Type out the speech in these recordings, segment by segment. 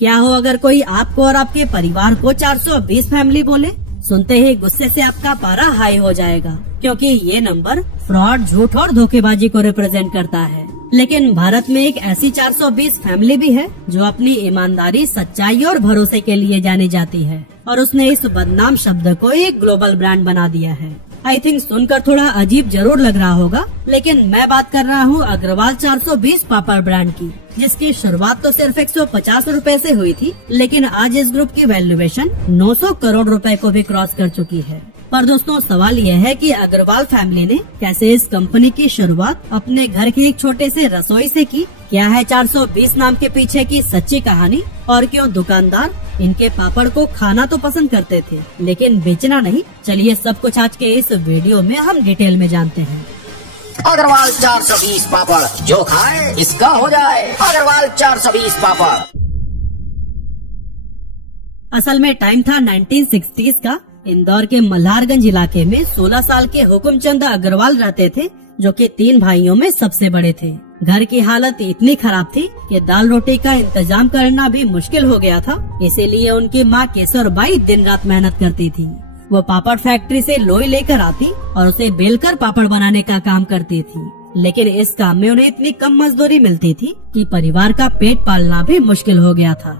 क्या हो अगर कोई आपको और आपके परिवार को 420 फैमिली बोले? सुनते ही गुस्से से आपका पारा हाई हो जाएगा, क्योंकि ये नंबर फ्रॉड, झूठ और धोखेबाजी को रिप्रेजेंट करता है। लेकिन भारत में एक ऐसी 420 फैमिली भी है जो अपनी ईमानदारी, सच्चाई और भरोसे के लिए जानी जाती है, और उसने इस बदनाम शब्द को एक ग्लोबल ब्रांड बना दिया है। आई थिंक सुनकर थोड़ा अजीब जरूर लग रहा होगा, लेकिन मैं बात कर रहा हूँ अग्रवाल 420 पापड़ ब्रांड की, जिसकी शुरुआत तो सिर्फ 150 रुपए से हुई थी, लेकिन आज इस ग्रुप की वैल्यूएशन 900 करोड़ रुपए को भी क्रॉस कर चुकी है। पर दोस्तों, सवाल यह है कि अग्रवाल फैमिली ने कैसे इस कंपनी की शुरुआत अपने घर के एक छोटे से रसोई से की? क्या है 420 नाम के पीछे की सच्ची कहानी, और क्यों दुकानदार इनके पापड़ को खाना तो पसंद करते थे लेकिन बेचना नहीं? चलिए सब कुछ आज के इस वीडियो में हम डिटेल में जानते हैं। अग्रवाल 420 पापड़, जो खाए इसका हो जाए। अग्रवाल 420 पापड़। असल में टाइम था 1960s का। इंदौर के मल्हारगंज इलाके में 16 साल के हुकुमचंद अग्रवाल रहते थे, जो कि 3 भाइयों में सबसे बड़े थे। घर की हालत इतनी खराब थी कि दाल रोटी का इंतजाम करना भी मुश्किल हो गया था। इसीलिए उनकी माँ केसरबाई दिन रात मेहनत करती थी। वो पापड़ फैक्ट्री से लोई लेकर आती और उसे बेलकर पापड़ बनाने का काम करती थी, लेकिन इस काम में उन्हें इतनी कम मजदूरी मिलती थी कि परिवार का पेट पालना भी मुश्किल हो गया था।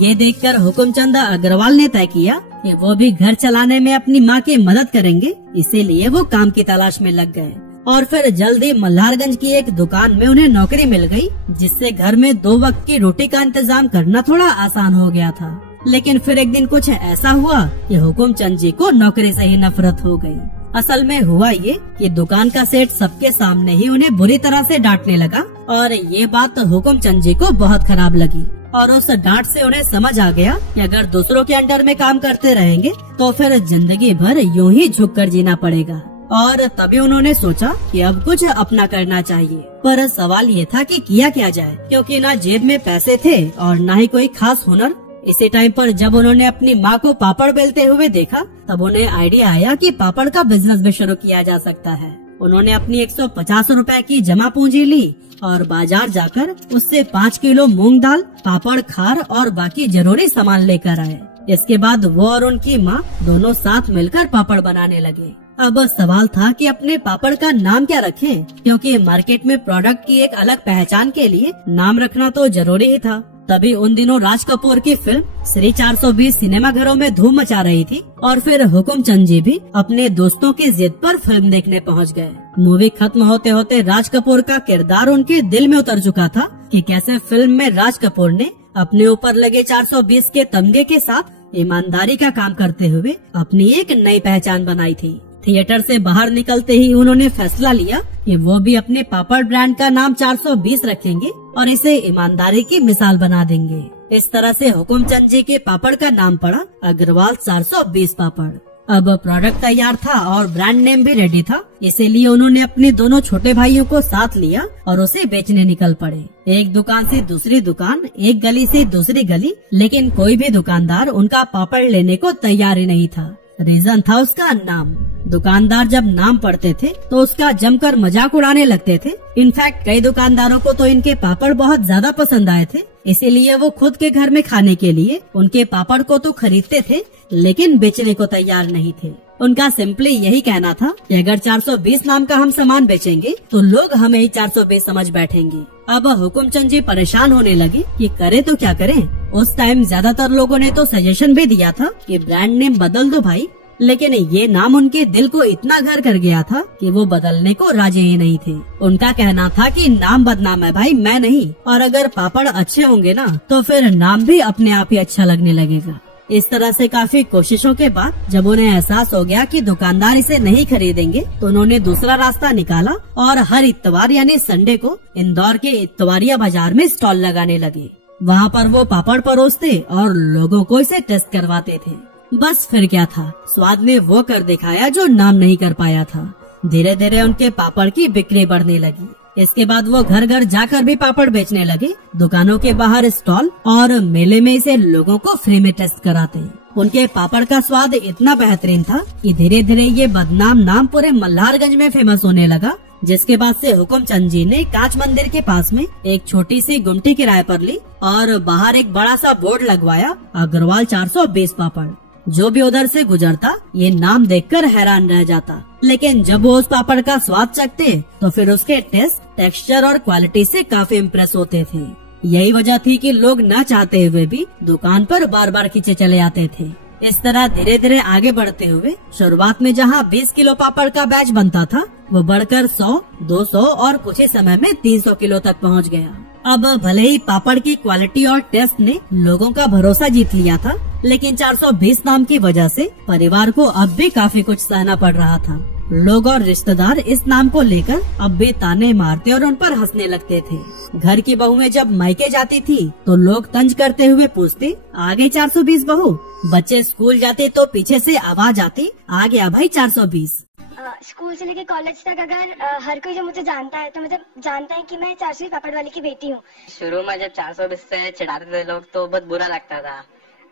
ये देखकर हुकुमचंद अग्रवाल ने तय किया कि वो भी घर चलाने में अपनी माँ की मदद करेंगे। इसीलिए वो काम की तलाश में लग गए, और फिर जल्दी मल्हारगंज की एक दुकान में उन्हें नौकरी मिल गई, जिससे घर में 2 वक्त की रोटी का इंतजाम करना थोड़ा आसान हो गया था। लेकिन फिर एक दिन कुछ ऐसा हुआ कि हुकुमचंद जी को नौकरी से ही नफरत हो गई। असल में हुआ ये कि दुकान का सेठ सबके सामने ही उन्हें बुरी तरह से डांटने लगा, और ये बात हुकुमचंद जी को बहुत खराब लगी। और उस डांट से उन्हें समझ आ गया कि अगर दूसरों के अंडर में काम करते रहेंगे तो फिर जिंदगी भर यूं ही झुककर जीना पड़ेगा। और तभी उन्होंने सोचा कि अब कुछ अपना करना चाहिए। पर सवाल ये था कि किया क्या जाए, क्योंकि ना जेब में पैसे थे और ना ही कोई खास हुनर। इसी टाइम पर जब उन्होंने अपनी माँ को पापड़ बेलते हुए देखा, तब उन्हें आइडिया आया कि पापड़ का बिजनेस भी शुरू किया जा सकता है। उन्होंने अपनी 150 रुपए की जमा पूंजी ली और बाजार जाकर उससे 5 किलो मूंग दाल, पापड़, खार और बाकी जरूरी सामान लेकर आए। इसके बाद वो और उनकी माँ दोनों साथ मिलकर पापड़ बनाने लगे। अब सवाल था कि अपने पापड़ का नाम क्या रखें, क्योंकि मार्केट में प्रोडक्ट की एक अलग पहचान के लिए नाम रखना तो जरूरी ही था। तभी उन दिनों राज कपूर की फिल्म श्री 420 सिनेमा घरों में धूम मचा रही थी, और फिर हुकुमचंद जी भी अपने दोस्तों की जिद पर फिल्म देखने पहुंच गए। मूवी खत्म होते होते राज कपूर का किरदार उनके दिल में उतर चुका था कि कैसे फिल्म में राज कपूर ने अपने ऊपर लगे 420 के तमगे के साथ ईमानदारी का काम करते हुए अपनी एक नई पहचान बनाई थी। थिएटर से बाहर निकलते ही उन्होंने फैसला लिया कि वो भी अपने पापड़ ब्रांड का नाम 420 रखेंगे और इसे ईमानदारी की मिसाल बना देंगे। इस तरह से हुकुमचंद जी के पापड़ का नाम पड़ा अग्रवाल 420 पापड़। अब प्रोडक्ट तैयार था और ब्रांड नेम भी रेडी था, इसीलिए उन्होंने अपने दोनों छोटे भाइयों को साथ लिया और उसे बेचने निकल पड़े। एक दुकान से दूसरी दुकान, एक गली से दूसरी गली, लेकिन कोई भी दुकानदार उनका पापड़ लेने को तैयार ही नहीं था। रीजन था उसका नाम। दुकानदार जब नाम पढ़ते थे तो उसका जमकर मजाक उड़ाने लगते थे। इनफैक्ट कई दुकानदारों को तो इनके पापड़ बहुत ज्यादा पसंद आए थे, इसीलिए वो खुद के घर में खाने के लिए उनके पापड़ को तो खरीदते थे, लेकिन बेचने को तैयार नहीं थे। उनका सिंपली यही कहना था कि अगर 420 नाम का हम सामान बेचेंगे तो लोग हमें ही 420 समझ बैठेंगे। अब हुकुमचंद जी परेशान होने लगे कि करे तो क्या करें। उस टाइम ज्यादातर लोगों ने तो सजेशन भी दिया था कि ब्रांड नेम बदल दो भाई, लेकिन ये नाम उनके दिल को इतना घर कर गया था कि वो बदलने को राजी ही नहीं थे। उनका कहना था कि नाम बदनाम है भाई, मैं नहीं, और अगर पापड़ अच्छे होंगे ना तो फिर नाम भी अपने आप ही अच्छा लगने लगेगा। इस तरह से काफी कोशिशों के बाद जब उन्हें एहसास हो गया कि दुकानदार इसे नहीं खरीदेंगे, तो उन्होंने दूसरा रास्ता निकाला और हर इत्तवार यानी संडे को इंदौर के इत्तवारिया बाजार में स्टॉल लगाने लगे। वहाँ पर वो पापड़ परोसते और लोगों को इसे टेस्ट करवाते थे। बस फिर क्या था, स्वाद में वो कर दिखाया जो नाम नहीं कर पाया था। धीरे धीरे उनके पापड़ की बिक्री बढ़ने लगी। इसके बाद वो घर घर जाकर भी पापड़ बेचने लगे। दुकानों के बाहर स्टॉल और मेले में इसे लोगों को फ्री में टेस्ट कराते। उनके पापड़ का स्वाद इतना बेहतरीन था कि धीरे धीरे ये बदनाम नाम पूरे मल्हारगंज में फेमस होने लगा। जिसके बाद से हुकुमचंद जी ने कांच मंदिर के पास में एक छोटी सी गुमटी किराए पर ली और बाहर एक बड़ा सा बोर्ड लगवाया, अग्रवाल 420 पापड़। जो भी उधर से गुजरता ये नाम देखकर हैरान रह जाता, लेकिन जब वो उस पापड़ का स्वाद चखते तो फिर उसके टेस्ट, टेक्सचर और क्वालिटी से काफी इम्प्रेस होते थे। यही वजह थी कि लोग न चाहते हुए भी दुकान पर बार बार खींचे चले आते थे। इस तरह धीरे धीरे आगे बढ़ते हुए शुरुआत में जहां 20 किलो पापड़ का बैच बनता था वो बढ़कर 100, 200 और कुछ ही समय में 300 किलो तक पहुंच गया। अब भले ही पापड़ की क्वालिटी और टेस्ट ने लोगों का भरोसा जीत लिया था, लेकिन 420 नाम की वजह से परिवार को अब भी काफी कुछ सहना पड़ रहा था। लोग और रिश्तेदार इस नाम को लेकर अब भी ताने मारते और उन पर हंसने लगते थे। घर की बहुएं जब मायके जाती थी तो लोग तंज करते हुए पूछते, आगे 420 बहू। बच्चे स्कूल जाते तो पीछे से आवाज आती, आ गया भाई 420। स्कूल से लेके कॉलेज तक अगर हर कोई जो मुझे जानता है तो मुझे जानता है कि मैं 420 पापड़ वाली की बेटी हूँ। शुरू में जब 420 से चिढ़ाते थे लोग तो बहुत बुरा लगता था,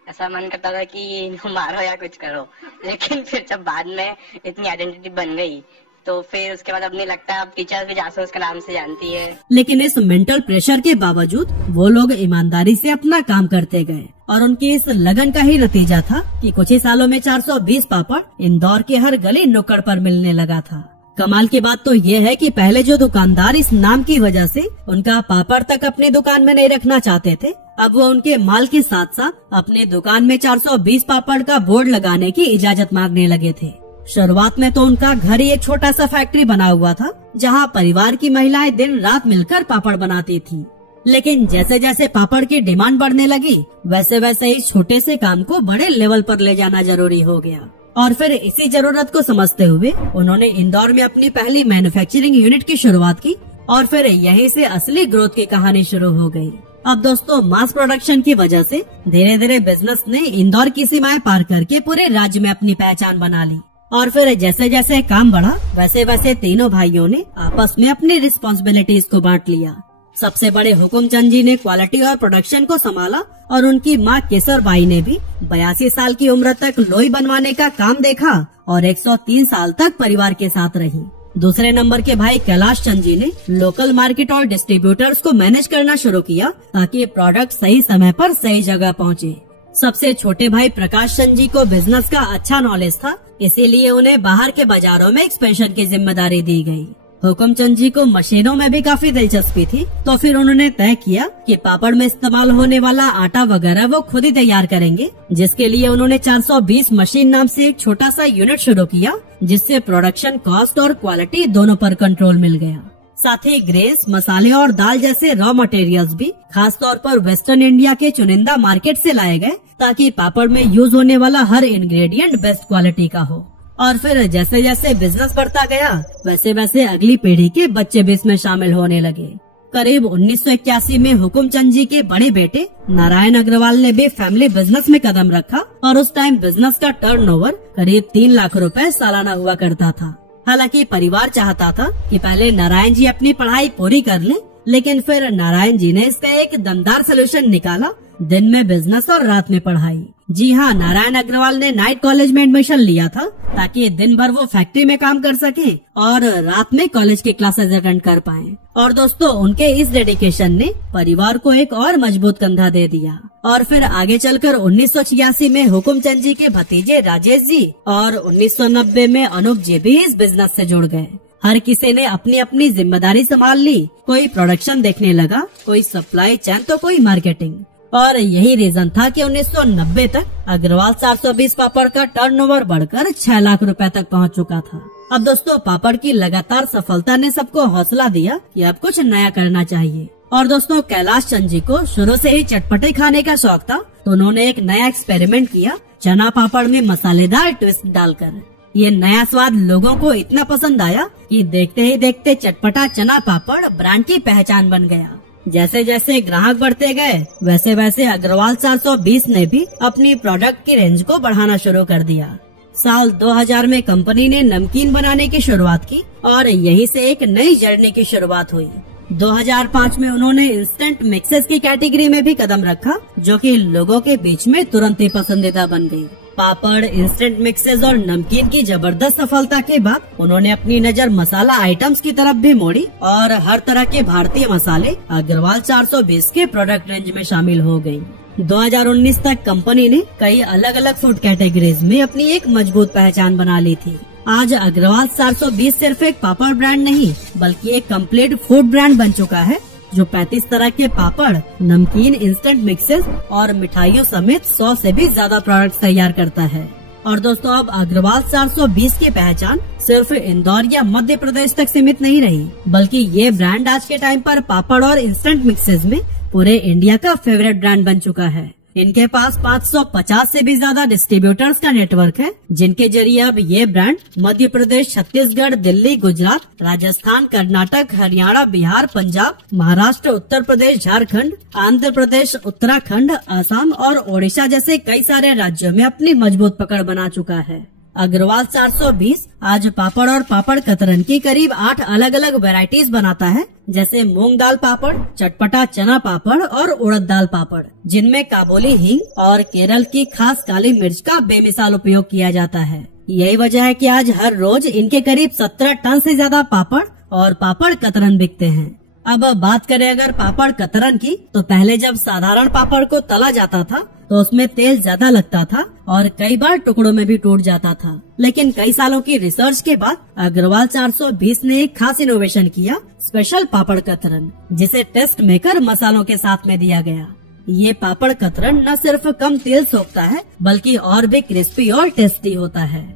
ऐसा मन करता था कि इनको मारो या कुछ करो। लेकिन फिर जब बाद में इतनी आइडेंटिटी बन गई तो फिर उसके बाद अब नहीं लगता, अब टीचर्स भी 420 के नाम से जानती है। लेकिन इस मेंटल प्रेशर के बावजूद वो लोग ईमानदारी से अपना काम करते गए और उनकी इस लगन का ही नतीजा था कि कुछ ही सालों में 420 पापड़ इंदौर के हर गली नुक्कड़ पर मिलने लगा था। कमाल की बात तो ये है कि पहले जो दुकानदार इस नाम की वजह से उनका पापड़ तक अपनी दुकान में नहीं रखना चाहते थे, अब वो उनके माल के साथ साथ अपनी दुकान में 420 पापड़ का बोर्ड लगाने की इजाजत मांगने लगे थे। शुरुआत में तो उनका घर ही एक छोटा सा फैक्ट्री बना हुआ था जहां परिवार की महिलाएं दिन रात मिलकर पापड़ बनाती थीं। लेकिन जैसे जैसे पापड़ की डिमांड बढ़ने लगी वैसे वैसे इस छोटे से काम को बड़े लेवल पर ले जाना जरूरी हो गया और फिर इसी जरूरत को समझते हुए उन्होंने इंदौर में अपनी पहली मैन्युफैक्चरिंग यूनिट की शुरुआत की और फिर यहीं से असली ग्रोथ की कहानी शुरू हो गई। अब दोस्तों, मास प्रोडक्शन की वजह से धीरे धीरे बिजनेस ने इंदौर की सीमाएं पार करके पूरे राज्य में अपनी पहचान बना ली और फिर जैसे जैसे काम बढ़ा वैसे वैसे तीनों भाइयों ने आपस में अपनी रिस्पॉन्सिबिलिटीज को बांट लिया। सबसे बड़े हुकुमचंद जी ने क्वालिटी और प्रोडक्शन को संभाला और उनकी माँ केसरबाई ने भी 82 साल की उम्र तक लोई बनवाने का काम देखा और 103 साल तक परिवार के साथ रही। दूसरे नंबर के भाई कैलाश चंद जी ने लोकल मार्केट और डिस्ट्रीब्यूटर्स को मैनेज करना शुरू किया ताकि प्रोडक्ट सही समय पर सही जगह पहुँचे। सबसे छोटे भाई प्रकाश चंद जी को बिजनेस का अच्छा नॉलेज था, इसीलिए उन्हें बाहर के बाजारों में एक्सपेंशन की जिम्मेदारी दी गई। हुकुमचंद जी को मशीनों में भी काफी दिलचस्पी थी, तो फिर उन्होंने तय किया कि पापड़ में इस्तेमाल होने वाला आटा वगैरह वो खुद ही तैयार करेंगे, जिसके लिए उन्होंने 420 मशीन नाम से एक छोटा सा यूनिट शुरू किया, जिससे प्रोडक्शन कॉस्ट और क्वालिटी दोनों पर कंट्रोल मिल गया। साथ ही ग्रेस, मसाले और दाल जैसे रॉ मटेरियल्स भी खास तौर पर वेस्टर्न इंडिया के चुनिंदा मार्केट से लाए गए ताकि पापड़ में यूज होने वाला हर इंग्रेडिएंट बेस्ट क्वालिटी का हो। और फिर जैसे जैसे बिजनेस बढ़ता गया वैसे वैसे अगली पीढ़ी के बच्चे भी इसमें शामिल होने लगे। करीब 1981 में हुकुमचंद जी के बड़े बेटे नारायण अग्रवाल ने भी फैमिली बिजनेस में कदम रखा और उस टाइम बिजनेस का टर्नओवर करीब 3 लाख रुपए सालाना हुआ करता था। हालांकि परिवार चाहता था कि पहले नारायण जी अपनी पढ़ाई पूरी कर लें, लेकिन फिर नारायण जी ने इसका एक दमदार सोल्यूशन निकाला, दिन में बिजनेस और रात में पढ़ाई। जी हाँ, नारायण अग्रवाल ने नाइट कॉलेज में एडमिशन लिया था ताकि दिन भर वो फैक्ट्री में काम कर सके और रात में कॉलेज की क्लासेस अटेंड कर पाएं। और दोस्तों, उनके इस डेडिकेशन ने परिवार को एक और मजबूत कंधा दे दिया। और फिर आगे चलकर 1986 में हुकुमचंद जी के भतीजे राजेश जी और 1990 में अनूप जी भी इस बिजनेस से जुड़ गए। हर किसी ने अपनी अपनी जिम्मेदारी संभाल ली। कोई प्रोडक्शन देखने लगा, कोई सप्लाई चेन तो कोई मार्केटिंग। और यही रीजन था कि 1990 तक अग्रवाल 420 पापड़ का टर्नओवर बढ़कर 6 लाख रुपए तक पहुंच चुका था। अब दोस्तों, पापड़ की लगातार सफलता ने सबको हौसला दिया कि अब कुछ नया करना चाहिए। और दोस्तों, कैलाश चंद जी को शुरू से ही चटपटे खाने का शौक था, तो उन्होंने एक नया एक्सपेरिमेंट किया, चना पापड़ में मसालेदार ट्विस्ट डालकर। ये नया स्वाद लोगों को इतना पसंद आया कि देखते ही देखते चटपटा चना पापड़ ब्रांड की पहचान बन गया। जैसे जैसे ग्राहक बढ़ते गए वैसे वैसे अग्रवाल 420 ने भी अपनी प्रोडक्ट की रेंज को बढ़ाना शुरू कर दिया। साल 2000 में कंपनी ने नमकीन बनाने की शुरुआत की और यहीं से एक नई जर्नी की शुरुआत हुई। 2005 में उन्होंने इंस्टेंट मिक्सेस की कैटेगरी में भी कदम रखा, जो कि लोगों के बीच में तुरंत ही पसंदीदा बन गई। पापड़, इंस्टेंट मिक्सेस और नमकीन की जबरदस्त सफलता के बाद उन्होंने अपनी नजर मसाला आइटम्स की तरफ भी मोड़ी और हर तरह के भारतीय मसाले अग्रवाल 420 के प्रोडक्ट रेंज में शामिल हो गयी। 2019 तक कंपनी ने कई अलग अलग फूड कैटेगरीज में अपनी एक मजबूत पहचान बना ली थी। आज अग्रवाल 420 सिर्फ एक पापड़ ब्रांड नहीं बल्कि एक कंप्लीट फूड ब्रांड बन चुका है, जो 35 तरह के पापड़, नमकीन, इंस्टेंट मिक्सेस और मिठाइयों समेत 100 से भी ज्यादा प्रोडक्ट्स तैयार करता है। और दोस्तों, अब अग्रवाल 420 की पहचान सिर्फ इंदौर या मध्य प्रदेश तक सीमित नहीं रही, बल्कि ये ब्रांड आज के टाइम पर पापड़ और इंस्टेंट मिक्सेस में पूरे इंडिया का फेवरेट ब्रांड बन चुका है। इनके पास 550 से भी ज्यादा डिस्ट्रीब्यूटर्स का नेटवर्क है, जिनके जरिए अब ये ब्रांड मध्य प्रदेश, छत्तीसगढ़, दिल्ली, गुजरात, राजस्थान, कर्नाटक, हरियाणा, बिहार, पंजाब, महाराष्ट्र, उत्तर प्रदेश, झारखंड, आंध्र प्रदेश, उत्तराखंड, असम और ओडिशा जैसे कई सारे राज्यों में अपनी मजबूत पकड़ बना चुका है। अग्रवाल 420 आज पापड़ और पापड़ कतरन की करीब 8 अलग अलग वैरायटीज बनाता है, जैसे मूंग दाल पापड़, चटपटा चना पापड़ और उड़द दाल पापड़, जिनमें काबुली हींग और केरल की खास काली मिर्च का बेमिसाल उपयोग किया जाता है। यही वजह है कि आज हर रोज इनके करीब 17 टन से ज्यादा पापड़ और पापड़ कतरन बिकते हैं। अब बात करें अगर पापड़ कतरन की, तो पहले जब साधारण पापड़ को तला जाता था तो उसमें तेल ज्यादा लगता था और कई बार टुकड़ों में भी टूट जाता था। लेकिन कई सालों की रिसर्च के बाद अग्रवाल 420 ने एक खास इनोवेशन किया, स्पेशल पापड़ कतरन, जिसे टेस्ट मेकर मसालों के साथ में दिया गया। ये पापड़ कतरन न सिर्फ कम तेल सोखता है बल्कि और भी क्रिस्पी और टेस्टी होता है।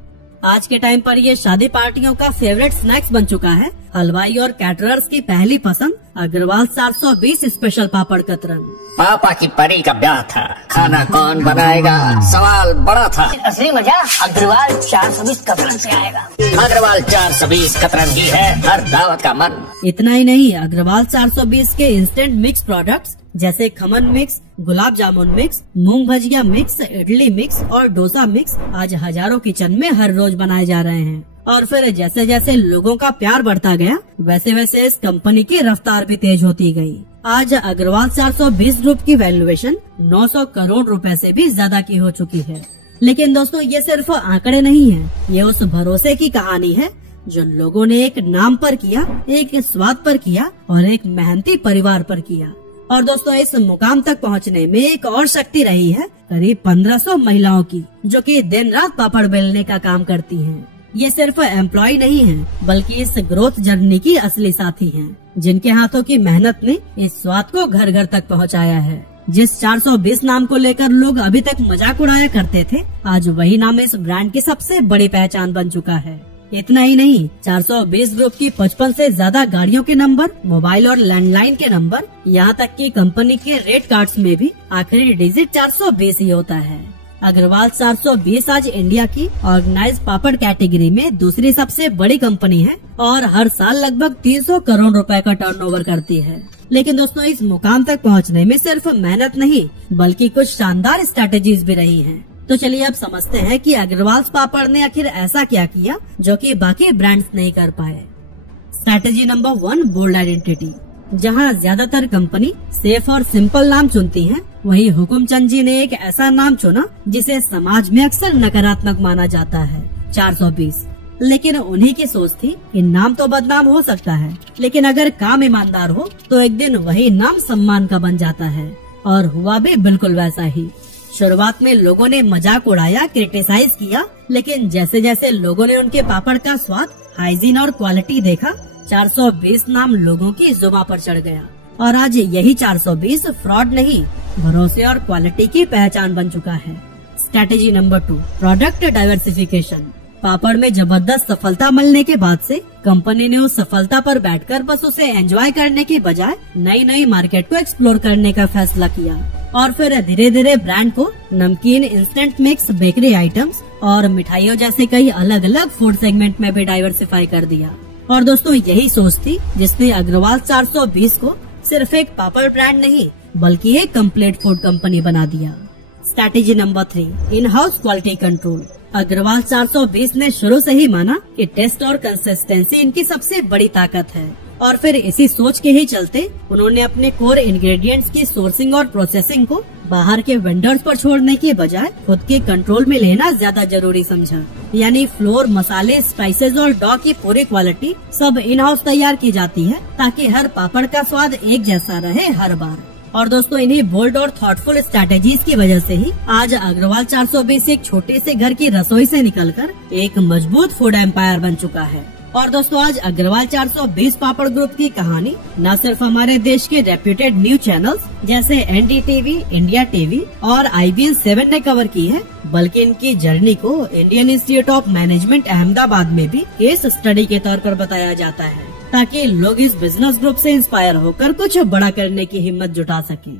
आज के टाइम पर ये शादी पार्टियों का फेवरेट स्नैक्स बन चुका है। हलवाई और कैटरर्स की पहली पसंद अग्रवाल 420 स्पेशल पापड़ कतरन। पापा की परी का ब्याह था, खाना कौन बनाएगा, सवाल बड़ा था। असली मजा अग्रवाल 420 कतरन से आएगा। अग्रवाल 420 कतरन की है हर दावत का मन। इतना ही नहीं, अग्रवाल 420 के इंस्टेंट मिक्स प्रोडक्ट्स जैसे खमन मिक्स, गुलाब जामुन मिक्स, मूंग भजिया मिक्स, इडली मिक्स और डोसा मिक्स आज हजारों किचन में हर रोज बनाए जा रहे हैं। और फिर जैसे जैसे लोगों का प्यार बढ़ता गया, वैसे वैसे इस कंपनी की रफ्तार भी तेज होती गई। आज अग्रवाल 420 ग्रुप की वैल्यूएशन 900 करोड़ रुपए से भी ज्यादा की हो चुकी है। लेकिन दोस्तों, ये सिर्फ आंकड़े नहीं है, ये उस भरोसे की कहानी है जो लोगों ने एक नाम पर किया, एक स्वाद पर किया और एक मेहनती परिवार पर किया। और दोस्तों, इस मुकाम तक पहुंचने में एक और शक्ति रही है करीब 1500 महिलाओं की, जो कि दिन रात पापड़ बेलने का काम करती हैं। ये सिर्फ एम्प्लॉय नहीं हैं, बल्कि इस ग्रोथ जर्नी की असली साथी हैं, जिनके हाथों की मेहनत ने इस स्वाद को घर घर तक पहुंचाया है। जिस 420 नाम को लेकर लोग अभी तक मजाक उड़ाया करते थे, आज वही नाम इस ब्रांड की सबसे बड़ी पहचान बन चुका है। इतना ही नहीं, 420 ग्रुप की 55 से ज्यादा गाड़ियों के नंबर, मोबाइल और लैंडलाइन के नंबर, यहाँ तक कि कंपनी के रेट कार्ड्स में भी आखिरी डिजिट 420 ही होता है। अग्रवाल 420 आज इंडिया की ऑर्गेनाइज्ड पापड़ कैटेगरी में दूसरी सबसे बड़ी कंपनी है और हर साल लगभग 300 करोड़ रुपए का टर्नओवर करती है। लेकिन दोस्तों, इस मुकाम तक पहुंचने में सिर्फ मेहनत नहीं बल्कि कुछ शानदार स्ट्रैटेजीज भी रही हैं। तो चलिए अब समझते हैं कि अग्रवाल पापड़ ने आखिर ऐसा क्या किया जो कि बाकी ब्रांड्स नहीं कर पाए। Strategy number 1, bold identity. जहां ज्यादातर कंपनी सेफ और सिंपल नाम चुनती हैं, वहीं हुकुमचंद जी ने एक ऐसा नाम चुना जिसे समाज में अक्सर नकारात्मक माना जाता है, 420। लेकिन उन्हीं की सोच थी कि नाम तो बदनाम हो सकता है, लेकिन अगर काम ईमानदार हो तो एक दिन वही नाम सम्मान का बन जाता है। और हुआ भी बिल्कुल वैसा ही। शुरुआत में लोगों ने मजाक उड़ाया, क्रिटिसाइज किया, लेकिन जैसे जैसे लोगों ने उनके पापड़ का स्वाद, हाइजीन और क्वालिटी देखा, 420 नाम लोगों की जुबान पर चढ़ गया। और आज यही 420 फ्रॉड नहीं, भरोसे और क्वालिटी की पहचान बन चुका है। Strategy number 2, product diversification. पापड़ में जबरदस्त सफलता मिलने के बाद से कंपनी ने उस सफलता पर बैठकर बस उसे एंजॉय करने की बजाय नई नई मार्केट को एक्सप्लोर करने का फैसला किया। और फिर धीरे धीरे ब्रांड को नमकीन, इंस्टेंट मिक्स, बेकरी आइटम्स और मिठाइयों जैसे कई अलग अलग फूड सेगमेंट में भी डाइवर्सिफाई कर दिया। और दोस्तों, यही सोच थी जिसने अग्रवाल 420 को सिर्फ एक पापड़ ब्रांड नहीं बल्कि एक कंप्लीट फूड कंपनी बना दिया। Strategy number 3, in house quality control. Agarwal 420 ने शुरू से ही माना कि टेस्ट और कंसिस्टेंसी इनकी सबसे बड़ी ताकत है। और फिर इसी सोच के ही चलते उन्होंने अपने कोर इंग्रेडिएंट्स की सोर्सिंग और प्रोसेसिंग को बाहर के वेंडर्स पर छोड़ने के बजाय खुद के कंट्रोल में लेना ज्यादा जरूरी समझा। यानी फ्लोर, मसाले, स्पाइसेस और डॉ की पूरी क्वालिटी सब इन हाउस तैयार की जाती है ताकि हर पापड़ का स्वाद एक जैसा रहे हर बार। और दोस्तों, इन्हीं बोल्ड और थॉटफुल स्ट्रैटेजीज की वजह से ही आज अग्रवाल 420 एक छोटे से घर की रसोई से निकलकर एक मजबूत फूड एम्पायर बन चुका है। और दोस्तों, आज अग्रवाल 420 पापड़ ग्रुप की कहानी न सिर्फ हमारे देश के रेप्यूटेड न्यूज चैनल्स जैसे एनडीटीवी, इंडिया टीवी और IBN 7 ने कवर की है, बल्कि इनकी जर्नी को Indian institute of management Ahmedabad में भी केस स्टडी के तौर पर बताया जाता है, ताकि लोग इस बिजनेस ग्रुप से इंस्पायर होकर कुछ बड़ा करने की हिम्मत जुटा सकें।